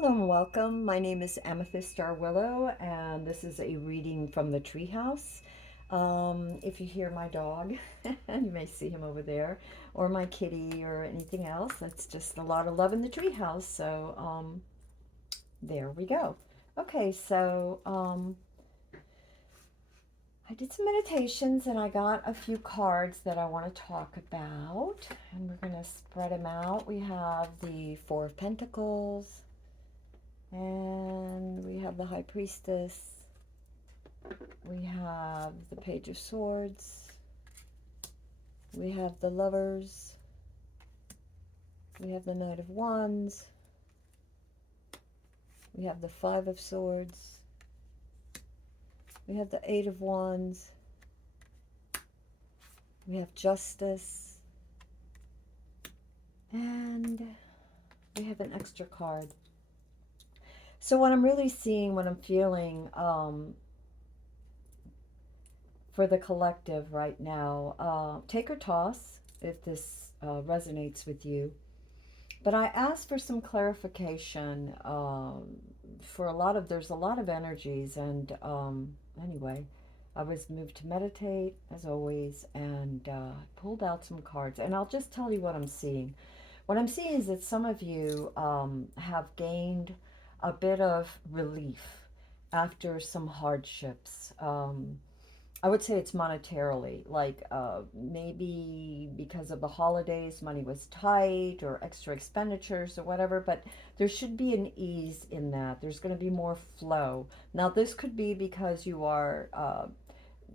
Hello and welcome. My name is Amethyst Star Willow, and this is a reading from the Treehouse. If you hear my dog, you may see him over there, or my kitty, or anything else. That's just a lot of love in the treehouse. So there we go. Okay, so I did some meditations, and I got a few cards that I want to talk about, and we're gonna spread them out. We have the Four of Pentacles. And we have the High Priestess. We have the Page of Swords. We have the Lovers. We have the Knight of Wands. We have the Five of Swords. We have the Eight of Wands. We have Justice. And we have an extra card. So what I'm really seeing, what I'm feeling for the collective right now, take or toss if this resonates with you. But I asked for some clarification for there's a lot of energies. And anyway, I was moved to meditate as always and pulled out some cards. And I'll just tell you what I'm seeing. What I'm seeing is that some of you have gained a bit of relief after some hardships. I would say it's monetarily, like maybe because of the holidays, money was tight or extra expenditures or whatever, but there should be an ease in that. There's going to be more flow. Now, this could be because you are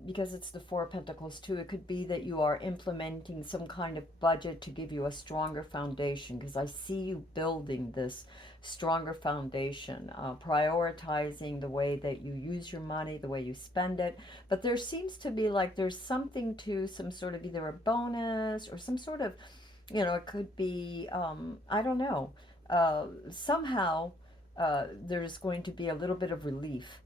because it's the Four of Pentacles too, it could be that you are implementing some kind of budget to give you a stronger foundation, because I see you building this stronger foundation, prioritizing the way that you use your money, the way you spend it. But there seems to be like there's something to some sort of either a bonus or some sort of, it could be, I don't know, somehow there's going to be a little bit of relief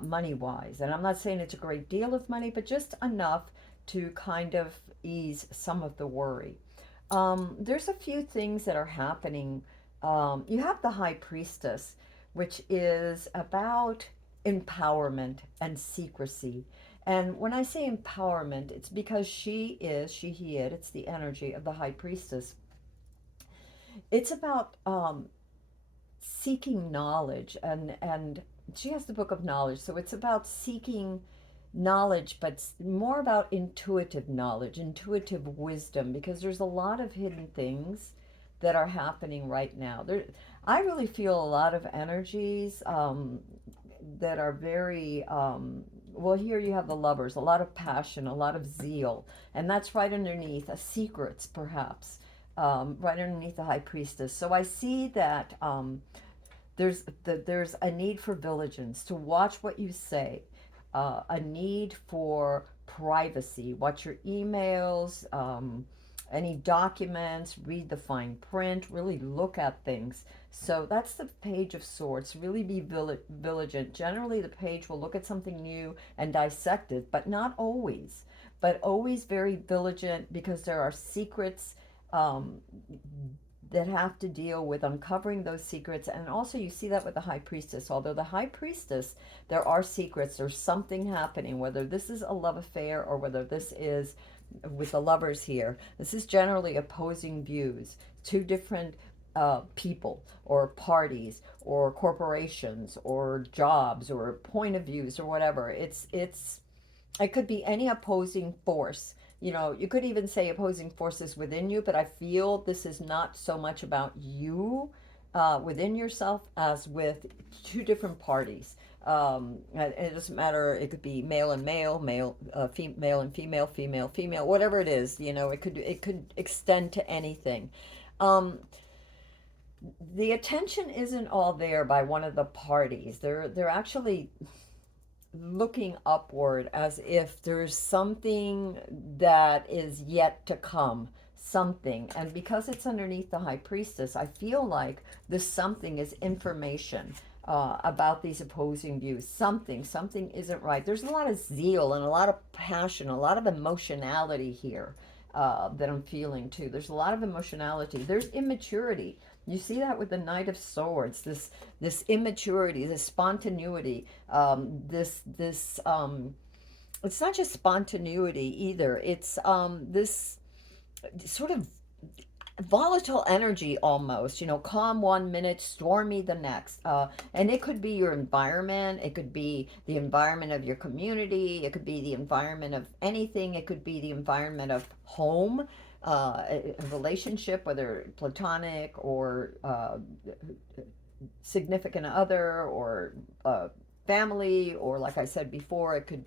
money wise. And I'm not saying it's a great deal of money, but just enough to kind of ease some of the worry. There's a few things that are happening. You have the High Priestess, which is about empowerment and secrecy. And when I say empowerment, it's because he, it, it's the energy of the High Priestess. It's about seeking knowledge, and she has the book of knowledge, so it's about seeking knowledge, but more about intuitive knowledge, intuitive wisdom, because there's a lot of hidden things that are happening right now. I really feel a lot of energies that are very well, here you have the Lovers, a lot of passion, a lot of zeal, and that's right underneath secrets, perhaps, right underneath the High Priestess. So I see that there's a need for vigilance, to watch what you say, a need for privacy. Watch your emails, any documents, read the fine print, really look at things. So that's the Page of Swords. Really be vigilant. Generally, the page will look at something new and dissect it, but not always. But always very vigilant, because there are secrets um, that have to deal with uncovering those secrets. And also you see that with the High Priestess. Although the High Priestess, there are secrets, there's something happening, whether this is a love affair or whether this is with the Lovers here. This is generally opposing views, two different people or parties or corporations or jobs or point of views or whatever. It could be any opposing force. You could even say opposing forces within you, but I feel this is not so much about you within yourself as with two different parties. And it doesn't matter. It could be male and male, male and female, female, female, whatever it is. It could extend to anything. Um, the attention isn't all there by one of the parties. They're actually looking upward, as if there's something that is yet to come, something. And because it's underneath the High Priestess, I feel like this something is information about these opposing views. Something isn't right. There's a lot of zeal and a lot of passion, a lot of emotionality here that I'm feeling too. There's a lot of emotionality. There's immaturity. You see that with the Knight of Swords, this immaturity, this spontaneity, it's not just spontaneity either. It's this sort of volatile energy almost, calm one minute, stormy the next. And it could be your environment, it could be the environment of your community, it could be the environment of anything, it could be the environment of home, a relationship, whether platonic or significant other or family, or like I said before, it could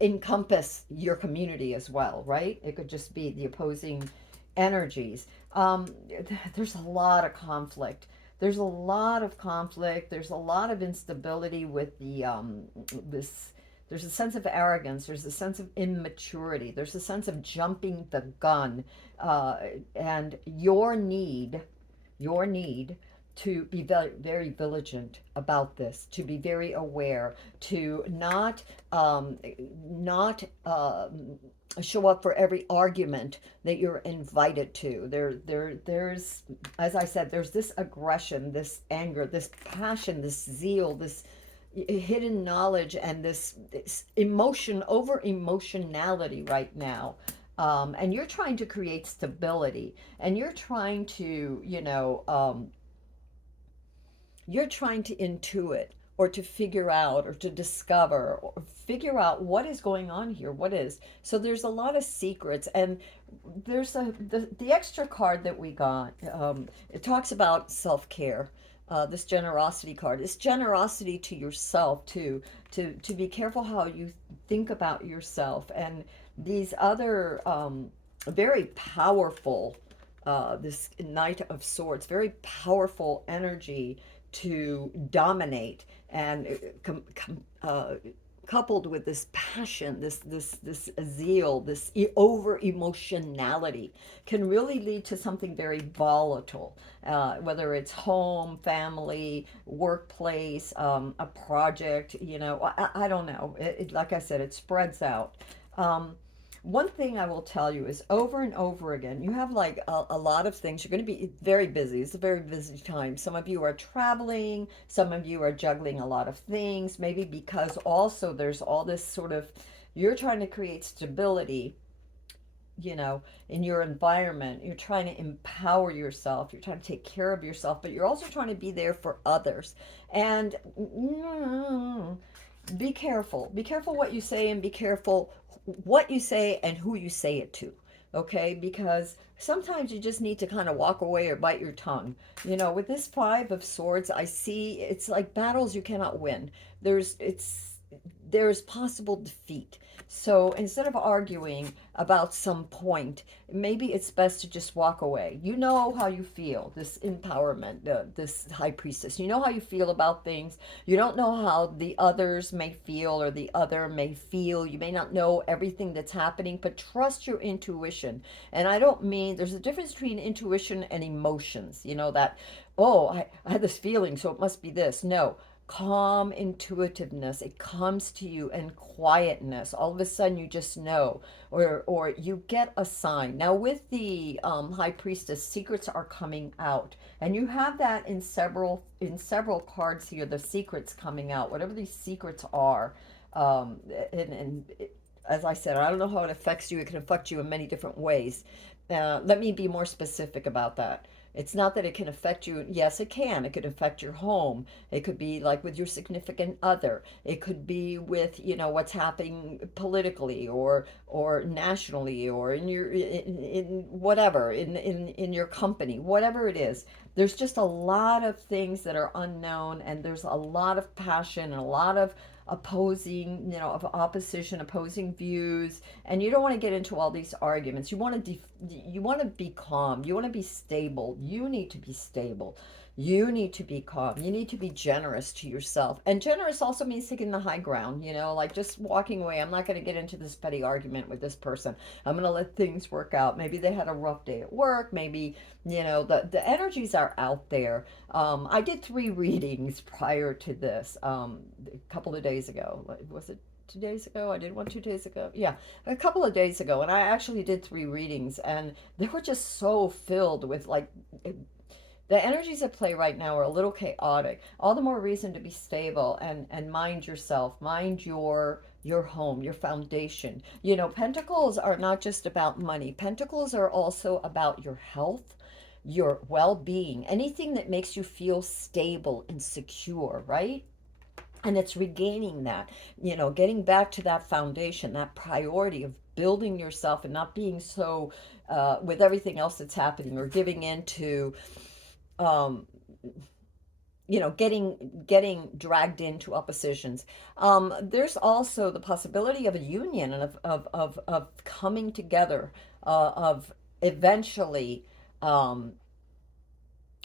encompass your community as well, right? It could just be the opposing energies. There's a lot of conflict. There's a lot of conflict. There's a lot of instability with this. There's a sense of arrogance. There's a sense of immaturity. There's a sense of jumping the gun, uh, and your need to be very, very vigilant about this, to be very aware, to not show up for every argument that you're invited to. There's, as I said, there's this aggression, this anger, this passion, this zeal, this hidden knowledge, and this emotion, over emotionality right now. And you're trying to create stability, and you're trying to intuit, or to figure out, or to discover, or figure out what is going on here, what is. So there's a lot of secrets. And there's the extra card that we got. It talks about self-care. This generosity card, this generosity to yourself too, to be careful how you think about yourself. And these other very powerful, this Knight of Swords, very powerful energy to dominate, and coupled with this passion, this zeal, this over emotionality, can really lead to something very volatile. Whether it's home, family, workplace, a project, I don't know. Like I said, it spreads out. Um, One thing I will tell you is, over and over again, you have like a lot of things. You're going to be very busy. It's a very busy time. Some of you are traveling, some of you are juggling a lot of things, maybe because also there's all this sort of, you're trying to create stability, in your environment. You're trying to empower yourself. You're trying to take care of yourself, but you're also trying to be there for others. And be careful. Be careful what you say, and be careful what you say and who you say it to. Okay? Because sometimes you just need to kind of walk away or bite your tongue. With this Five of Swords, I see it's like battles you cannot win. There's possible defeat. So instead of arguing about some point, maybe it's best to just walk away. You know how you feel, this empowerment, this high priestess. You know how you feel about things. You don't know how the others may feel, or the other may feel. You may not know everything that's happening, but trust your intuition. And I don't mean, there's a difference between intuition and emotions. That, oh, I had this feeling, so it must be this. No, calm intuitiveness, it comes to you, and quietness, all of a sudden you just know, or you get a sign. Now with the high priestess, secrets are coming out, and you have that in several cards here, the secrets coming out, whatever these secrets are. And as I said, I don't know how it affects you. It can affect you in many different ways. Let me be more specific about that. It's not that it can affect you. Yes, it can. It could affect your home. It could be like with your significant other. It could be with, what's happening politically, or nationally, or in whatever, in your company, whatever it is. There's just a lot of things that are unknown, and there's a lot of passion, and a lot of opposing, of opposition, opposing views, and you don't want to get into all these arguments. You want to be calm. You want to be stable. You need to be stable. You need to be calm. You need to be generous to yourself. And generous also means taking the high ground, like just walking away. I'm not going to get into this petty argument with this person. I'm going to let things work out. Maybe they had a rough day at work. Maybe, the energies are out there. I did 3 readings prior to this, a couple of days ago. Was it 2 days ago. I did one 2 days ago. Yeah, a couple of days ago, and I actually did three readings, and they were just so filled with like the energies at play right now are a little chaotic. All the more reason to be stable and mind yourself, mind your home, your foundation. You know, pentacles are not just about money. Pentacles are also about your health, your well-being, anything that makes you feel stable and secure, right? And it's regaining that, you know, getting back to that foundation, that priority of building yourself and not being so with everything else that's happening or giving into um, getting dragged into oppositions. There's also the possibility of a union and of coming together, of eventually um,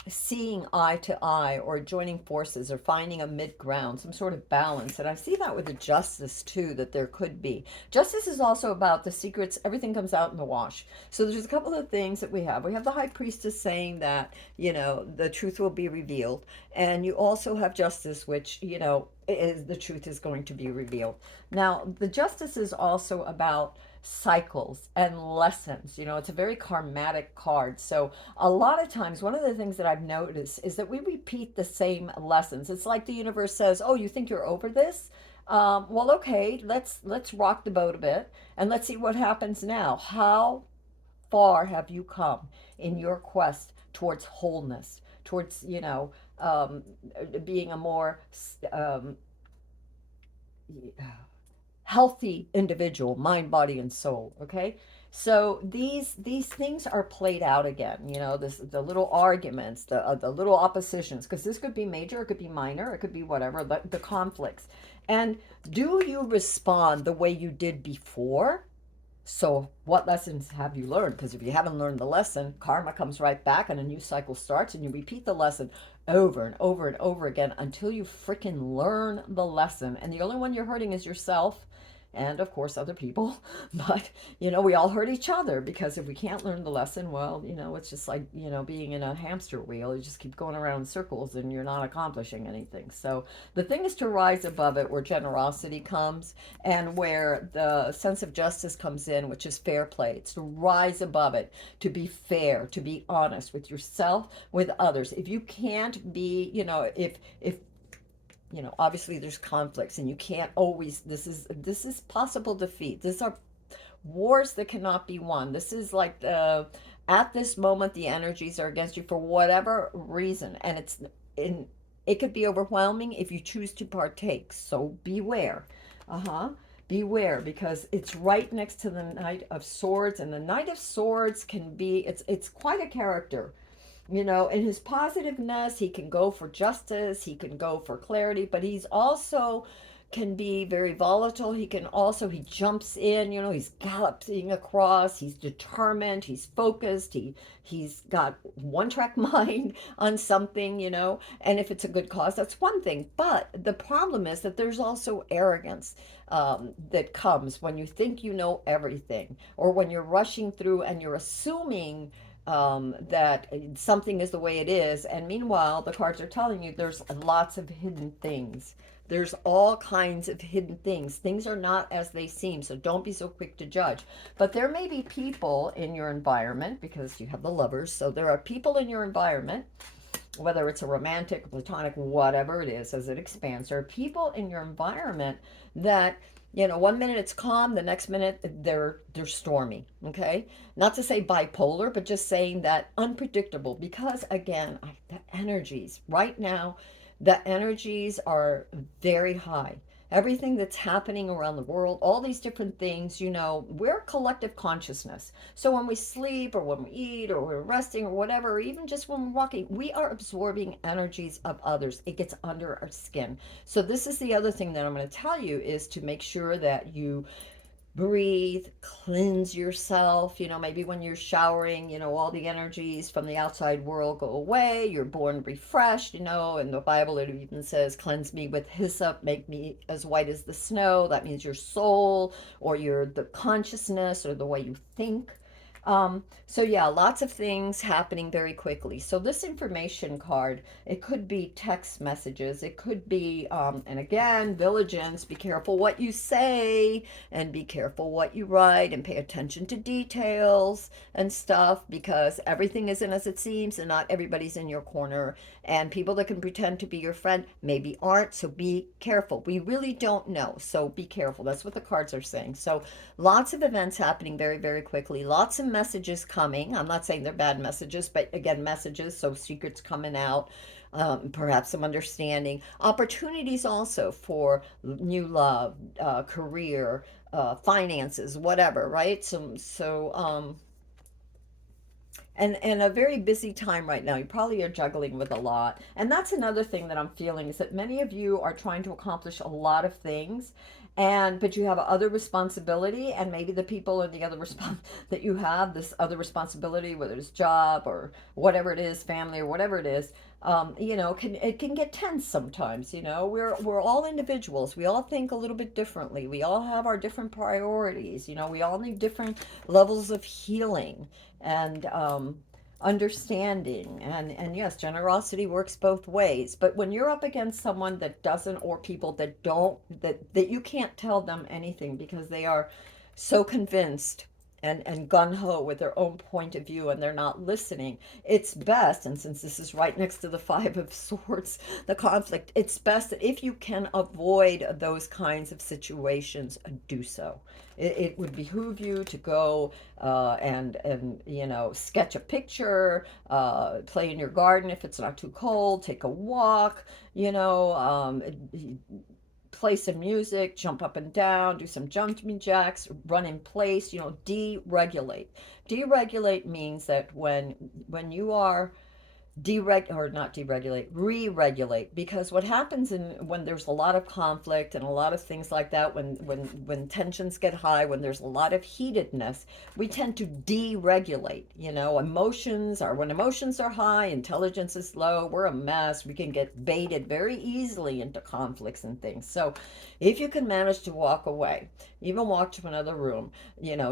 seeing eye to eye or joining forces or finding a mid ground, some sort of balance. And I see that with the justice too, that there could be. Justice is also about the secrets, everything comes out in the wash. So there's a couple of things that we have. We have the high priestess saying that, you know, the truth will be revealed. And you also have justice, which, you know, is the truth is going to be revealed. Now, the justice is also about cycles and lessons. You know, it's a very karmatic card. So a lot of times, one of the things that I've noticed is that we repeat the same lessons. It's like the universe says, "Oh, you think you're over this? Well, okay, let's rock the boat a bit and let's see what happens now. How far have you come in your quest towards wholeness, towards being a more um, healthy individual, mind, body, and soul. Okay, so these things are played out again. You know, this the little arguments, the little oppositions, because this could be major, it could be minor, it could be whatever. The conflicts, and do you respond the way you did before? So, what lessons have you learned? Because if you haven't learned the lesson, karma comes right back and a new cycle starts, and you repeat the lesson over and over and over again until you freaking learn the lesson. And the only one you're hurting is yourself and, of course, other people. But, you know, we all hurt each other because if we can't learn the lesson, well, you know, it's just like, you know, being in a hamster wheel. You just keep going around in circles and you're not accomplishing anything. So, the thing is to rise above it where generosity comes and where the sense of justice comes in, which is fair play. It's to rise above it, to be fair, to be honest with yourself, with others. If you can't be, you know, if you know, obviously there's conflicts and you can't always, this is possible defeat. These are wars that cannot be won. This is like the at this moment the energies are against you for whatever reason, and in it could be overwhelming if you choose to partake. So beware. Uh-huh. Beware, because it's right next to the Knight of Swords, and the Knight of Swords can be it's quite a character. You know, in his positiveness, he can go for justice, he can go for clarity, but he's also can be very volatile. He can also, he jumps in, you know, he's galloping across, he's determined, he's focused, he's got one track mind on something, you know, and if it's a good cause, that's one thing. But the problem is that there's also arrogance that comes when you think you know everything, or when you're rushing through and you're assuming that something is the way it is. And meanwhile, the cards are telling you there's lots of hidden things. There's all kinds of hidden things. Things are not as they seem, so don't be so quick to judge. But there may be people in your environment, because you have the lovers, so there are people in your environment, whether it's a romantic, platonic, whatever it is, as it expands, there are people in your environment that, you know, one minute it's calm, the next minute they're stormy. Okay, not to say bipolar, but just saying that unpredictable. Because again, the energies right now, the energies are very high. Everything that's happening around the world, all these different things, you know, we're collective consciousness. So when we sleep or when we eat or we're resting or whatever, or even just when we're walking, we are absorbing energies of others. It gets under our skin. So this is the other thing that I'm going to tell you, is to make sure that you breathe, cleanse yourself. You know, maybe when you're showering, you know, all the energies from the outside world go away. You're born refreshed, you know. In the Bible, it even says, cleanse me with hyssop, make me as white as the snow. That means your soul or your the consciousness or the way you think. So yeah, lots of things happening very quickly. So this information card, it could be text messages, it could be, and again, diligence, be careful what you say and be careful what you write and pay attention to details and stuff because everything isn't as it seems and not everybody's in your corner. And people that can pretend to be your friend maybe aren't, so be careful. We really don't know, so be careful. That's what the cards are saying. So lots of events happening very, very quickly. Lots of messages coming. I'm not saying they're bad messages, but again, messages. So secrets coming out, perhaps some understanding. Opportunities also for new love, career, finances, whatever, right? And a very busy time right now. You probably are juggling with a lot. And that's another thing that I'm feeling is that many of you are trying to accomplish a lot of things and but you have other responsibility and maybe the people or the other that you have this other responsibility whether it's job or whatever it is family or whatever it is it can get tense sometimes. We're all individuals. We all think a little bit differently. We all have our different priorities. We all need different levels of healing and understanding and yes, generosity works both ways. But when you're up against someone that doesn't, or people that don't, that you can't tell them anything because they are so convinced and gun-ho with their own point of view and they're not listening, it's best, and since this is right next to the Five of Swords, the conflict, it's best that if you can avoid those kinds of situations, do so. It would behoove you to go and sketch a picture, play in your garden if it's not too cold, take a walk, you know, um, play some music, jump up and down, do some jumping jacks, run in place, deregulate. Deregulate means that when you are or not deregulate, re-regulate, because what happens when there's a lot of conflict and a lot of things like that, when tensions get high, when there's a lot of heatedness, we tend to deregulate. Emotions are when emotions are high, intelligence is low, we're a mess. We can get baited very easily into conflicts and things. So if you can manage to walk away, even walk to another room,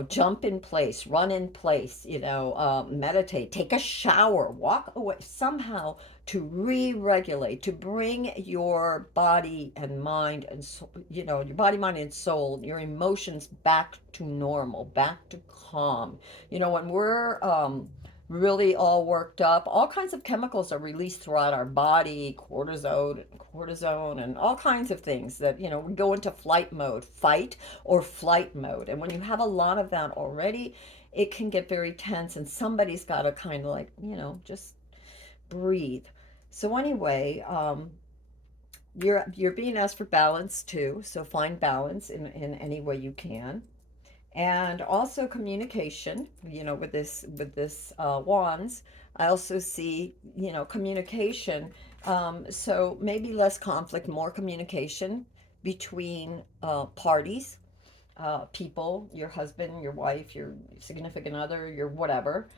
jump in place, run in place, meditate, take a shower, walk away somehow to re-regulate, to bring your body and mind and soul, your body, mind, and soul, your emotions back to normal, back to calm. When we're really all worked up, all kinds of chemicals are released throughout our body, cortisone and all kinds of things that, we go into flight mode, fight or flight mode. And when you have a lot of that already, it can get very tense and somebody's got to kind of like, just breathe. So anyway, you're being asked for balance too, so find balance in any way you can. And also communication, with this wands, I also see, communication. So maybe less conflict, more communication between parties, people, your husband, your wife, your significant other, your whatever.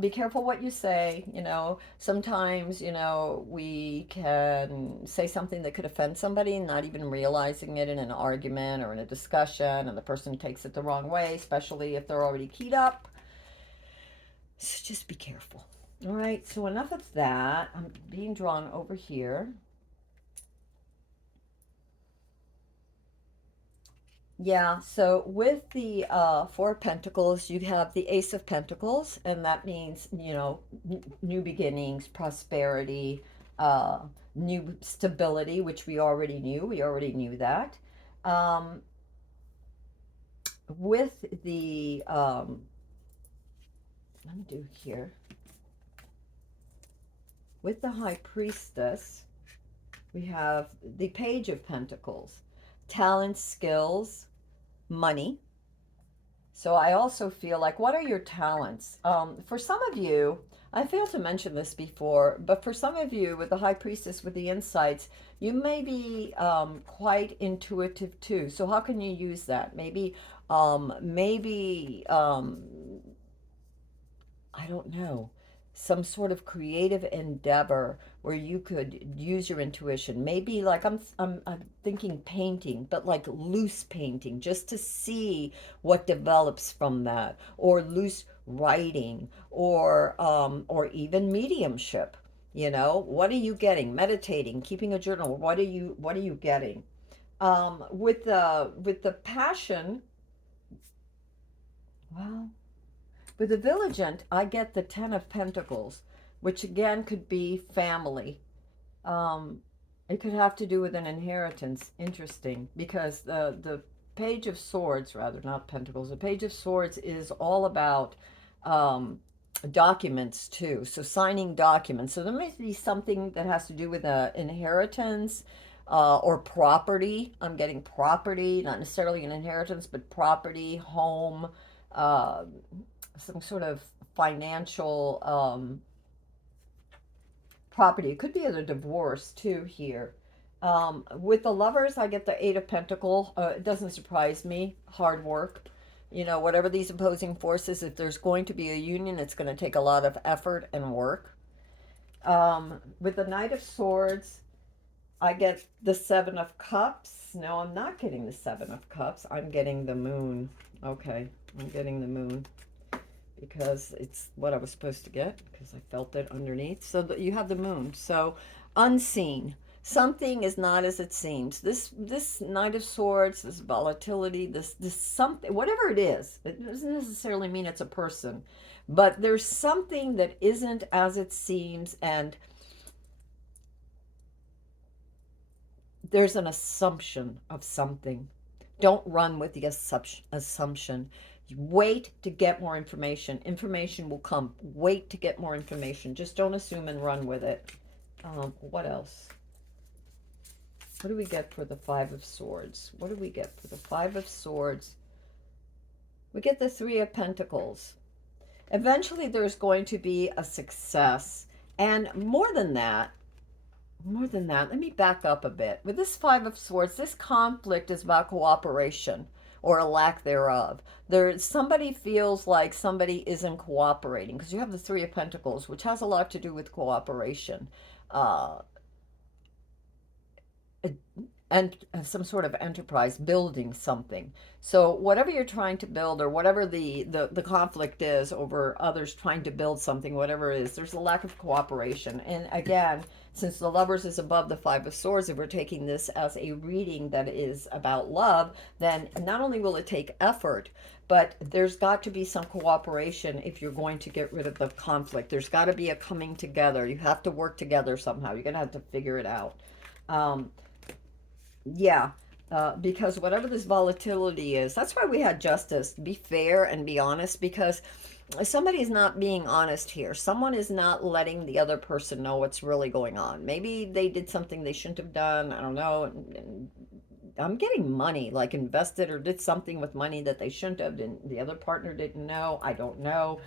Be careful what you say. Sometimes, we can say something that could offend somebody, not even realizing it in an argument or in a discussion, and the person takes it the wrong way, especially if they're already keyed up. So just be careful. All right, so enough of that. I'm being drawn over here. Yeah, so with the Four of Pentacles, you have the Ace of Pentacles, and that means, new beginnings, prosperity, uh, new stability, which we already knew. We already knew that. Um, with the, let me do here, with the High Priestess, we have the Page of Pentacles, talents, skills, money. So I also feel like, what are your talents? For some of you, I failed to mention this before, but for some of you with the High Priestess with the insights, you may be quite intuitive too. So how can you use that? Maybe I don't know, some sort of creative endeavor where you could use your intuition. Maybe like I'm thinking painting, but like loose painting, just to see what develops from that, or loose writing, or even mediumship. You know, what are you getting? Meditating, keeping a journal. What are you getting? With the passion, well, with the Vigilant, I get the Ten of Pentacles, which again could be family. Um, it could have to do with an inheritance. Interesting, because the Page of Swords, rather not Pentacles, the Page of Swords is all about um, documents too. So signing documents. So there may be something that has to do with a inheritance. Or property. I'm getting property, not necessarily an inheritance, but property, home, uh, some sort of financial property. It could be a divorce too here. With the Lovers, I get the Eight of Pentacle. It doesn't surprise me. Hard work. You know, whatever these opposing forces, if there's going to be a union, it's going to take a lot of effort and work. With the Knight of Swords, I get the Seven of Cups. No, I'm not getting the Seven of Cups. I'm getting the Moon. Okay, I'm getting the Moon because it's what I was supposed to get because I felt it underneath. So that you have the Moon. So unseen. Something is not as it seems. This Knight of Swords, this volatility, this something, whatever it is, it doesn't necessarily mean it's a person, but there's something that isn't as it seems, and there's an assumption of something. Don't run with the assumption. Wait to get more information. Information will come. Wait to get more information. Just don't assume and run with it. What else? What do we get for the Five of Swords? What do we get for the Five of Swords? We get the Three of Pentacles. Eventually, there's going to be a success. And more than that, let me back up a bit. With this Five of Swords, this conflict is about cooperation or a lack thereof. Somebody feels like somebody isn't cooperating because you have the Three of Pentacles, which has a lot to do with cooperation. Uh, and some sort of enterprise building something. So whatever you're trying to build, or whatever the conflict is over others trying to build something, whatever it is, there's a lack of cooperation. And again, since the Lovers is above the Five of Swords, if we're taking this as a reading that is about love, then not only will it take effort, but there's got to be some cooperation if you're going to get rid of the conflict. There's got to be a coming together. You have to work together somehow. You're going to have to figure it out. um, yeah, because whatever this volatility is, that's why we had Justice. Be fair and be honest, because somebody is not being honest here. Someone is not letting the other person know what's really going on. Maybe they did something they shouldn't have done. I don't know. And I'm getting money, like invested or did something with money that they shouldn't have, and the other partner didn't know. I don't know.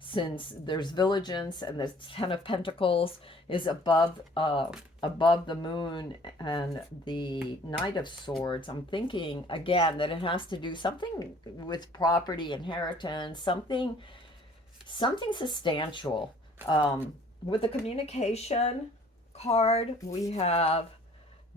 Since there's Vigilance and the Ten of Pentacles is above the Moon and the Knight of Swords, I'm thinking again that it has to do something with property, inheritance, something substantial. With the Communication card, we have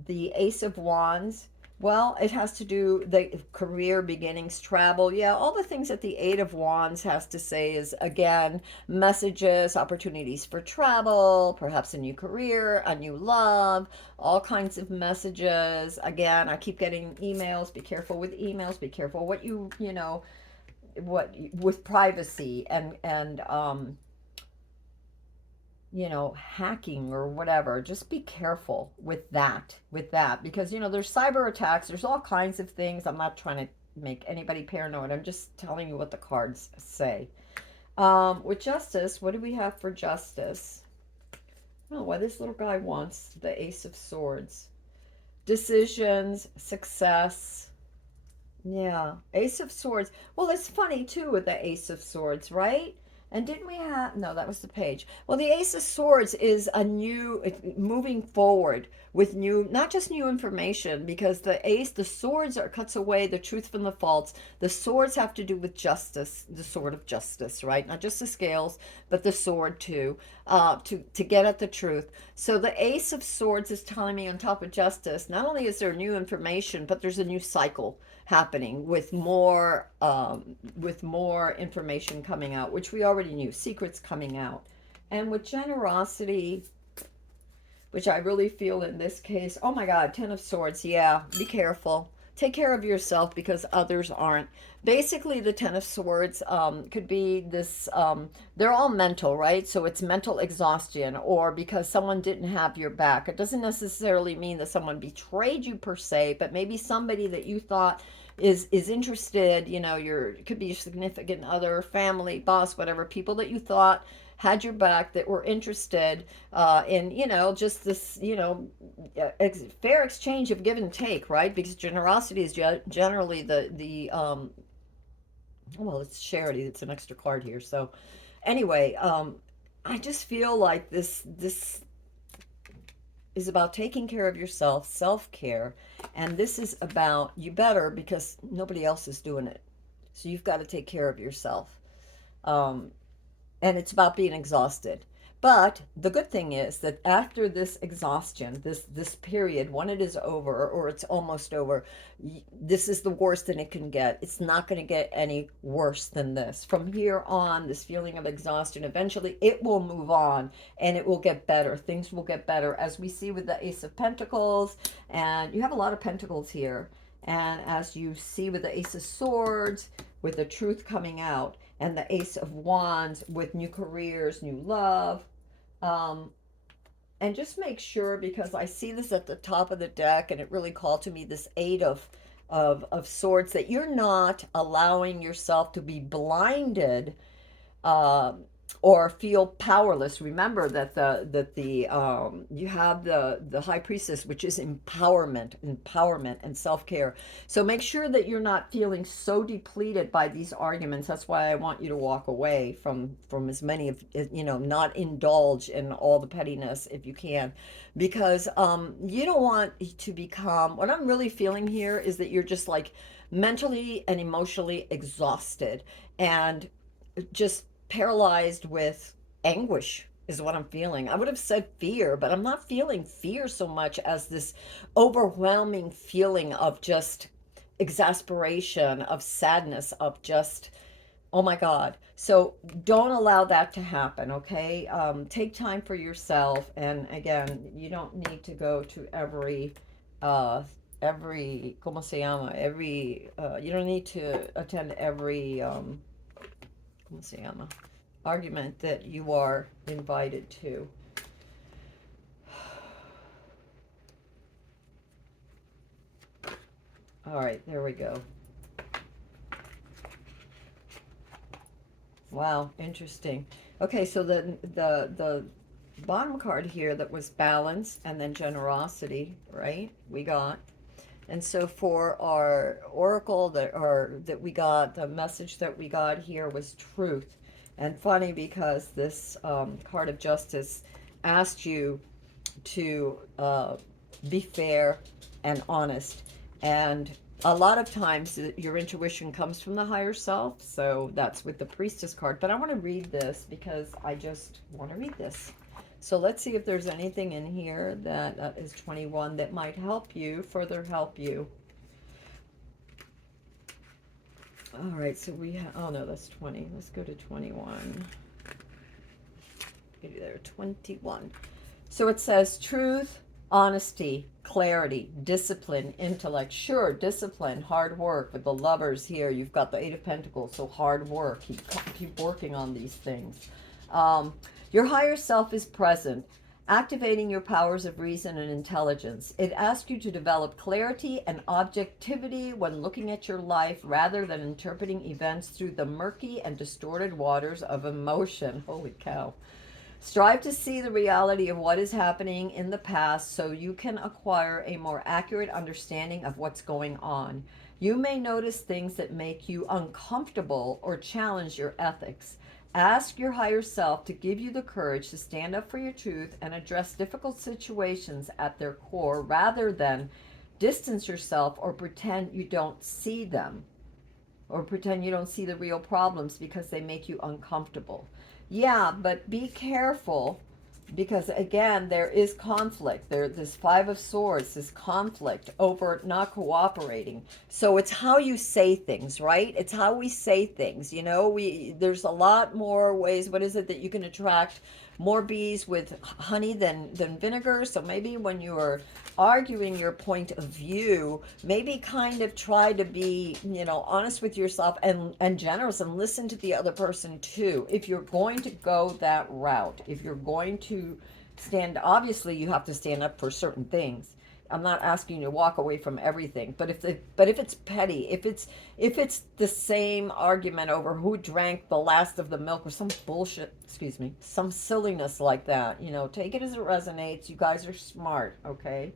the Ace of Wands. Well, it has to do the career beginnings, travel. Yeah, all the things that the Eight of Wands has to say is, again, messages, opportunities for travel, perhaps a new career, a new love, all kinds of messages. Again, I keep getting emails. Be careful with emails. Be careful what what with privacy and hacking or whatever. Just be careful with that because there's cyber attacks, there's all kinds of things. I'm not trying to make anybody paranoid, I'm just telling you what the cards say. With Justice, what do we have for Justice? Oh, why this little guy wants the Ace of Swords. Decisions, success. Yeah, Ace of Swords. Well, it's funny too with the Ace of Swords, right? And didn't we have, no, that was the page. Well, the Ace of Swords is moving forward with new, not just new information, because the swords cuts away the truth from the false. The swords have to do with justice, the sword of justice, right? Not just the scales, but the sword too. to get at the truth. So the Ace of Swords is telling me on top of Justice, not only is there new information, but there's a new cycle happening with more information coming out, which we already knew, secrets coming out. And with generosity, which I really feel in this case. Oh my God, Ten of Swords. Yeah, be careful. Take care of yourself because others aren't. Basically, the Ten of Swords could be this, they're all mental, right? So it's mental exhaustion or because someone didn't have your back. It doesn't necessarily mean that someone betrayed you per se, but maybe somebody that you thought is interested, your it could be your significant other, family, boss, whatever, people that you thought had your back that were interested in just this fair exchange of give and take, right? Because generosity is generally the well, it's charity. It's an extra card here. So anyway, I just feel like this is about taking care of yourself, self-care, and this is about you better because nobody else is doing it. So you've got to take care of yourself. Um, and it's about being exhausted. But the good thing is that after this exhaustion, this period, when it is over or it's almost over, this is the worst that it can get. It's not going to get any worse than this. From here on, this feeling of exhaustion, eventually it will move on and it will get better. Things will get better, as we see with the Ace of Pentacles, and you have a lot of pentacles here. And as you see with the Ace of Swords, with the truth coming out, and the Ace of Wands with new careers, new love. Um, and just make sure, because I see this at the top of the deck and it really called to me this Eight of Swords, that you're not allowing yourself to be blinded uh, or feel powerless. Remember that the you have the High Priestess, which is empowerment and self-care. So make sure that you're not feeling so depleted by these arguments. That's why I want you to walk away from as many of, not indulge in all the pettiness if you can, because you don't want to become, what I'm really feeling here is that you're just like mentally and emotionally exhausted and just paralyzed with anguish is what I'm feeling. I would have said fear, but I'm not feeling fear so much as this overwhelming feeling of just exasperation, of sadness, of just, oh my God. So don't allow that to happen, okay? Take time for yourself. And again, you don't need to go to uh, ¿cómo se llama? You don't need to attend every, ¿cómo se llama? Argument that you are invited to. All right, there we go. Wow, interesting. Okay, so the bottom card here that was balance and then generosity, right? We got. And so for our oracle that we got, the message that we got here was truth. And funny because this card of justice asked you to be fair and honest. And a lot of times your intuition comes from the higher self. So that's with the priestess card. But I want to read this because I just want to read this. So let's see if there's anything in here that is 21 that might help you, further help you. All right, so we have, oh no, that's 20. Let's go to 21. Maybe there, 21. So it says truth, honesty, clarity, discipline, intellect. Sure, discipline, hard work. With the Lovers here, you've got the Eight of Pentacles, so hard work. Keep working on these things. Your higher self is present, activating your powers of reason and intelligence. It asks you to develop clarity and objectivity when looking at your life rather than interpreting events through the murky and distorted waters of emotion. Holy cow. Strive to see the reality of what is happening in the past so you can acquire a more accurate understanding of what's going on. You may notice things that make you uncomfortable or challenge your ethics. Ask your higher self to give you the courage to stand up for your truth and address difficult situations at their core rather than distance yourself or pretend you don't see them or pretend you don't see the real problems because they make you uncomfortable. Yeah, but be careful because again, there is conflict. There, this Five of Swords, this conflict over not cooperating. So it's how you say things, right? It's how we say things. You know, we there's a lot more ways. What is it that you can attract more bees with honey than vinegar? So maybe when you are arguing your point of view, maybe kind of try to be, you know, honest with yourself and generous and listen to the other person too. If you're going to go that route, if you're going to stand, obviously you have to stand up for certain things. I'm not asking you to walk away from everything, but if it's petty, if it's the same argument over who drank the last of the milk or some bullshit, excuse me, some silliness like that, you know, take it as it resonates. You guys are smart, okay?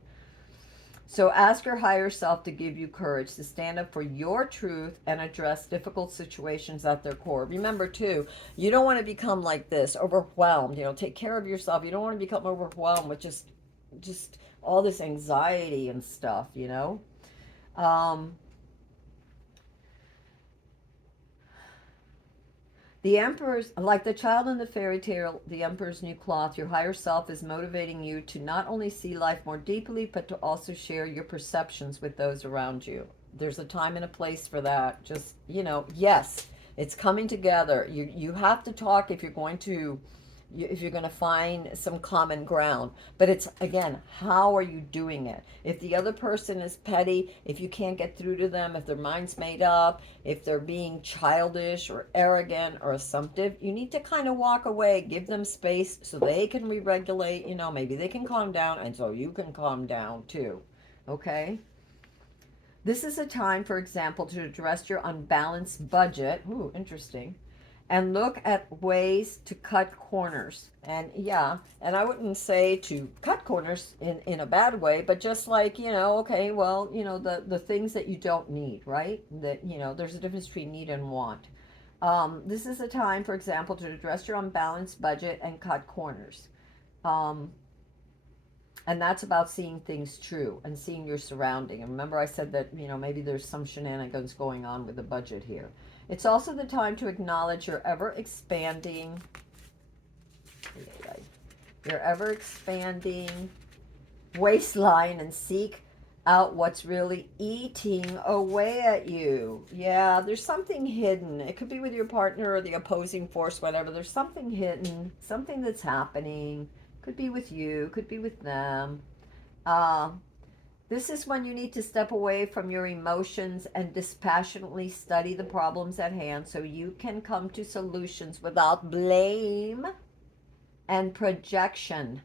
So ask your higher self to give you courage to stand up for your truth and address difficult situations at their core. Remember too, you don't want to become like this, overwhelmed. You know, take care of yourself. You don't want to become overwhelmed with just all this anxiety and stuff, you know? Um, The emperor's, like the child in the fairy tale, the emperor's new cloth, your higher self is motivating you to not only see life more deeply, but to also share your perceptions with those around you. There's a time and a place for that. Just, you know, yes, it's coming together. You have to talk if you're going to if you're going to find some common ground. But it's, again, how are you doing it? If the other person is petty, if you can't get through to them, if their mind's made up, if they're being childish or arrogant or assumptive, you need to kind of walk away, give them space so they can re-regulate, you know, maybe they can calm down and so you can calm down too. Okay? This is a time, for example, to address your unbalanced budget. Ooh, interesting. And look at ways to cut corners. And yeah, and I wouldn't say to cut corners in a bad way, but just like, you know, okay, well, you know, the things that you don't need, right? That, you know, there's a difference between need and want. This is a time, for example, to address your unbalanced budget and cut corners. Um, and that's about seeing things true and seeing your surrounding. And remember, I said that, you know, maybe there's some shenanigans going on with the budget here. It's also the time to acknowledge your ever expanding, waistline and seek out what's really eating away at you. Yeah, there's something hidden. It could be with your partner or the opposing force, whatever. There's something hidden, something that's happening. Could be with you, could be with them. Uh, this is when you need to step away from your emotions and dispassionately study the problems at hand so you can come to solutions without blame and projection.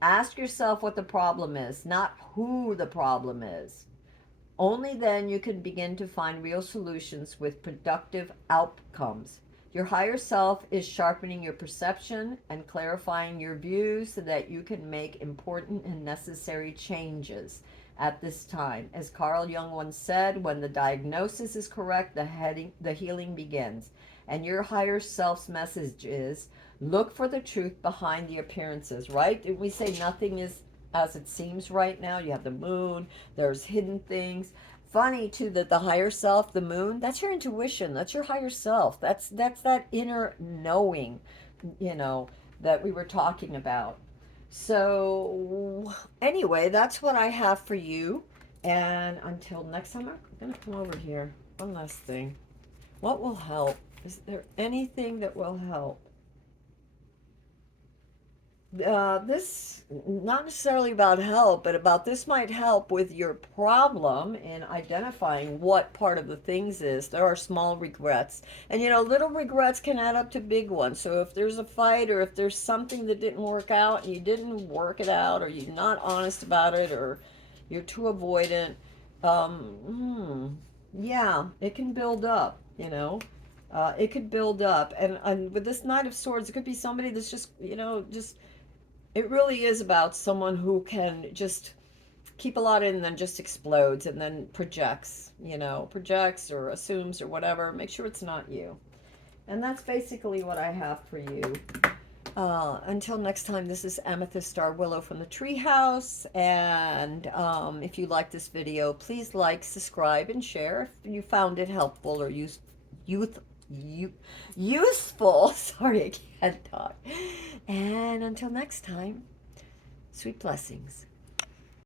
Ask yourself what the problem is, not who the problem is. Only then you can begin to find real solutions with productive outcomes. Your higher self is sharpening your perception and clarifying your views so that you can make important and necessary changes at this time. As Carl Jung once said, when the diagnosis is correct, the healing begins. And your higher self's message is look for the truth behind the appearances, right? We say nothing is as it seems right now. You have the moon, there's hidden things. Funny too that the higher self, the moon, that's your intuition, that's your higher self. That's that inner knowing, you know, that we were talking about. So anyway, that's what I have for you. And until next time, I'm gonna come over here. One last thing. What will help? Is there anything that will help? This not necessarily about help, but about this might help with your problem in identifying what part of the things is. There are small regrets, and you know, little regrets can add up to big ones. So if there's a fight or if there's something that didn't work out and you didn't work it out, or you're not honest about it, or you're too avoidant, yeah, it can build up. You know. It could build up, and with this Knight of Swords, it could be somebody that's just, you know, just it really is about someone who can just keep a lot in and then just explodes and then projects, you know, projects or assumes or whatever. Make sure it's not you. And that's basically what I have for you. Until next time, this is Amethyst Star Willow from the Treehouse. And if you like this video, please like, subscribe, and share if you found it helpful or useful. Sorry, I can't talk. And until next time, sweet blessings.